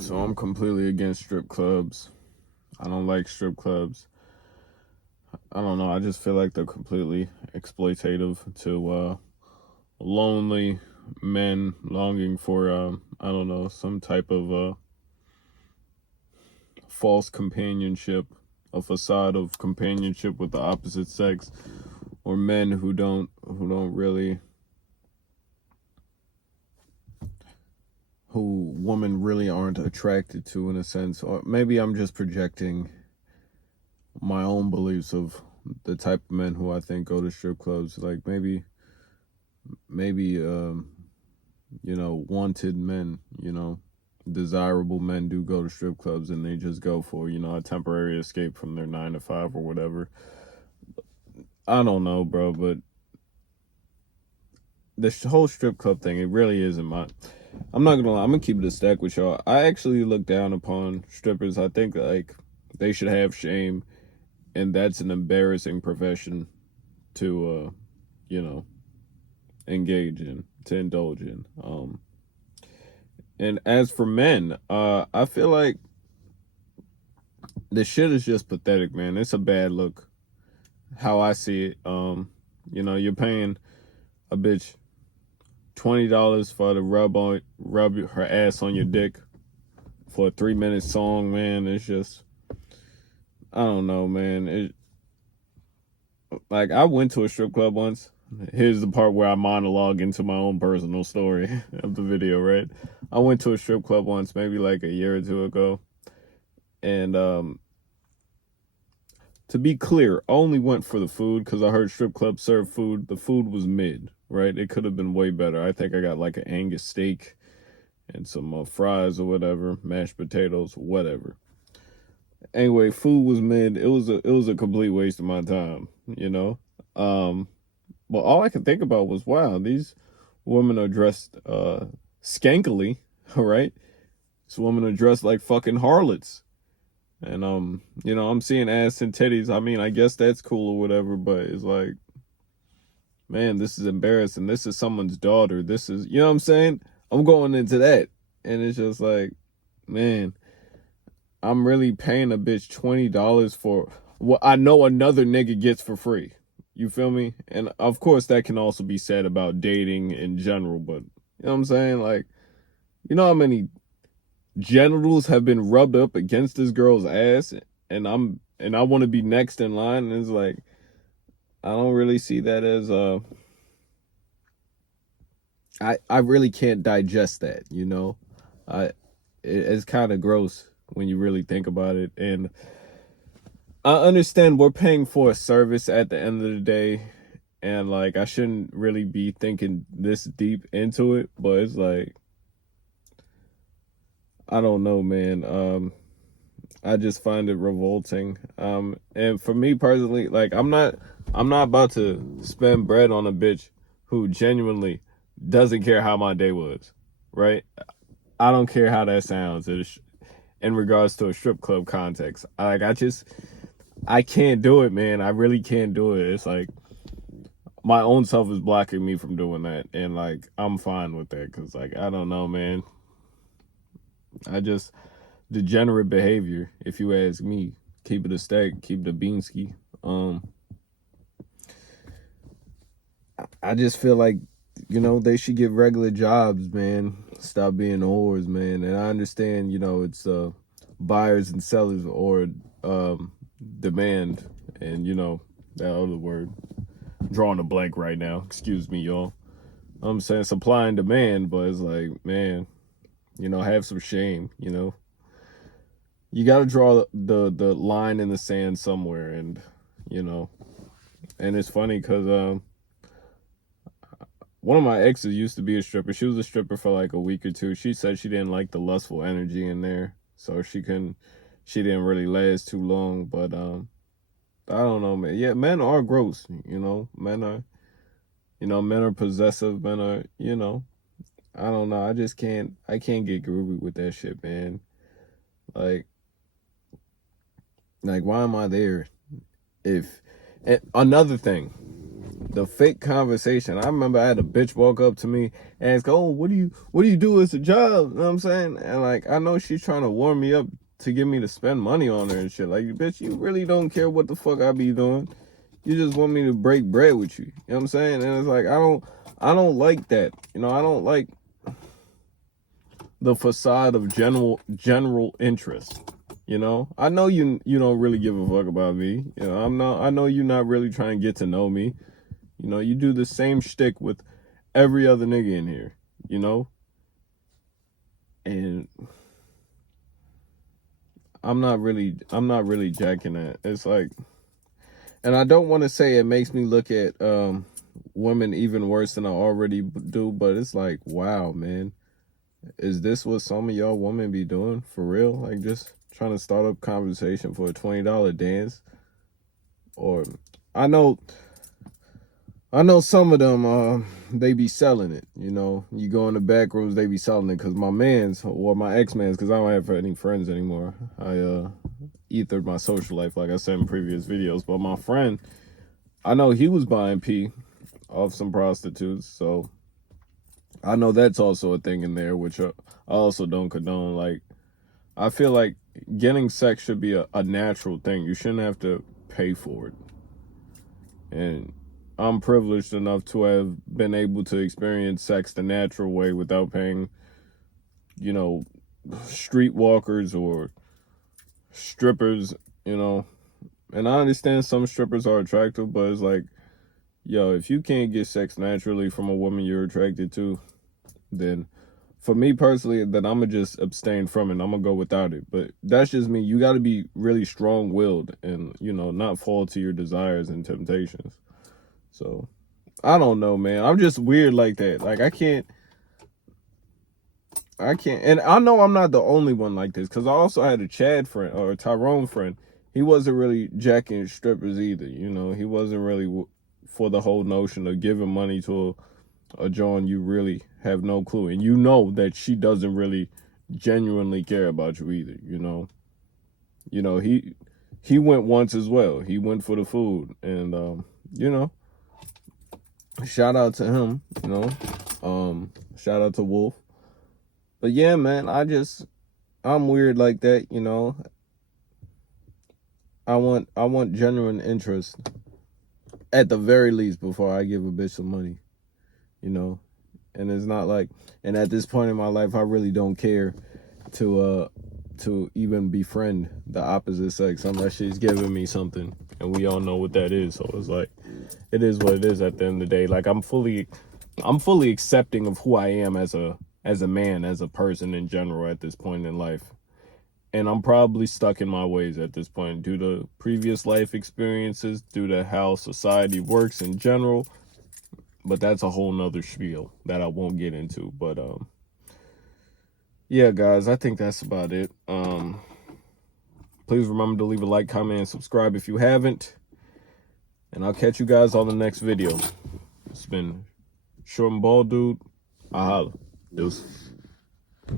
So I'm completely against strip clubs. I don't like strip clubs. I don't know. I just feel like they're completely exploitative to lonely men longing for I don't know, some type of false companionship, a facade of companionship with the opposite sex, or men who don't really who women really aren't attracted to in a sense. Or maybe I'm just projecting my own beliefs of the type of men who I think go to strip clubs. Like maybe wanted men, desirable men do go to strip clubs, and they just go for, a temporary escape from their 9 to 5 or whatever. I don't know, bro, but this whole strip club thing, it really isn't my. I'm not gonna lie, I'm gonna keep it a stack with y'all. I actually look down upon strippers. I think like they should have shame, and that's an embarrassing profession to you know, engage in, to indulge in. And as for men, I feel like the shit is just pathetic, man. It's a bad look. How I see it. You're paying a bitch $20 for to rub her ass on your dick for a 3 minute song, man. It's just, I don't know, man. Like, I went to a strip club once. Here's the part where I monologue into my own personal story of the video, right? I went to a strip club once, maybe like a year or two ago, and to be clear, I only went for the food because I heard strip clubs serve food. The food was mid, right? It could have been way better. I think I got like an Angus steak and some fries or whatever, mashed potatoes, whatever. Anyway, food was mid. It was a complete waste of my time, you know. Um, but all I could think about was, wow, these women are dressed skankily, all right? These women are dressed like fucking harlots. And I'm seeing ass and titties. I mean, I guess that's cool or whatever, but it's like, man, this is embarrassing. This is someone's daughter. This is, you know what I'm saying? I'm going into that. And it's just like, man, I'm really paying a bitch $20 for what I know another nigga gets for free. You feel me? And of course, that can also be said about dating in general, but you know what I'm saying? Like, you know how many genitals have been rubbed up against this girl's ass, and I want to be next in line, and it's like, I don't really see that as I really can't digest that, I it's kind of gross when you really think about it. And I understand we're paying for a service at the end of the day, and like I shouldn't really be thinking this deep into it, but it's like, I don't know, man. I just find it revolting. And for me personally, like I'm not about to spend bread on a bitch who genuinely doesn't care how my day was, right? I don't care how that sounds in regards to a strip club context. I can't do it, man. I really can't do it. It's like my own self is blocking me from doing that, and like I'm fine with that because like I don't know, man. I just degenerate behavior, if you ask me. Keep it a stack, keep the beansky. I just feel like, they should get regular jobs, man. Stop being whores, man. And I understand, it's buyers and sellers, or demand, and that other word. I'm drawing a blank right now. Excuse me, y'all. I'm saying supply and demand, but it's like, man, have some shame, you got to draw the line in the sand somewhere. And you know and it's funny because one of my exes used to be a stripper. She was a stripper for like a week or two. She said she didn't like the lustful energy in there, so she didn't really last too long. But I don't know, man. Yeah, men are gross. Men are possessive. Men are, I don't know. I can't get groovy with that shit, man. Like why am I there? If and another thing, the fake conversation. I remember I had a bitch walk up to me and ask, "Oh, what do you do as a job?" You know what I'm saying? And like, I know she's trying to warm me up to get me to spend money on her and shit. Like, bitch, you really don't care what the fuck I be doing. You just want me to break bread with you. You know what I'm saying? And it's like, I don't like that. You know, I don't like the facade of general interest. You know, I know you don't really give a fuck about me. You know, I know you're not really trying to get to know me. You know, you do the same shtick with every other nigga in here, you know? And I'm not really jacking that. It's like, and I don't want to say it makes me look at women even worse than I already do, but it's like, wow, man. Is this what some of y'all women be doing for real? Like, just trying to start up conversation for a $20 dance? Or I know some of them, they be selling it, you know. You go in the back rooms, they be selling it. Because my mans, or my ex-mans, because I don't have any friends anymore. I ethered my social life, like I said in previous videos. But my friend, I know he was buying pee off some prostitutes. So I know that's also a thing in there, which I also don't condone. Like, I feel like getting sex should be a natural thing. You shouldn't have to pay for it. And I'm privileged enough to have been able to experience sex the natural way without paying, you know, streetwalkers or strippers, you know. And I understand some strippers are attractive, but it's like, yo, if you can't get sex naturally from a woman you're attracted to, then for me personally, then I'm going to just abstain from it. I'm going to go without it. But that's just me. You got to be really strong-willed and, you know, not fall to your desires and temptations. So, I don't know, man. I'm just weird like that. Like, I can't. And I know I'm not the only one like this, because I also had a Chad friend, or a Tyrone friend. He wasn't really jacking strippers either. You know, he wasn't really for the whole notion of giving money to a John you really have no clue. And you know that she doesn't really genuinely care about you either, you know. You know, he went once as well. He went for the food. And, you know, shout out to him, you know. Shout out to Wolf. But yeah, man, I'm weird like that, you know. I want genuine interest at the very least before I give a bitch some money, you know. And it's not like, and at this point in my life, I really don't care to even befriend the opposite sex unless she's giving me something, and we all know what that is. So it's like, it is what it is at the end of the day. Like, I'm fully accepting of who I am as a man, as a person in general at this point in life. And I'm probably stuck in my ways at this point due to previous life experiences, due to how society works in general. But that's a whole nother spiel that I won't get into. But yeah, guys, I think that's about it. Please remember to leave a like, comment, and subscribe if you haven't. And I'll catch you guys on the next video. It's been Short and Bald Dude. I holla. Deuce.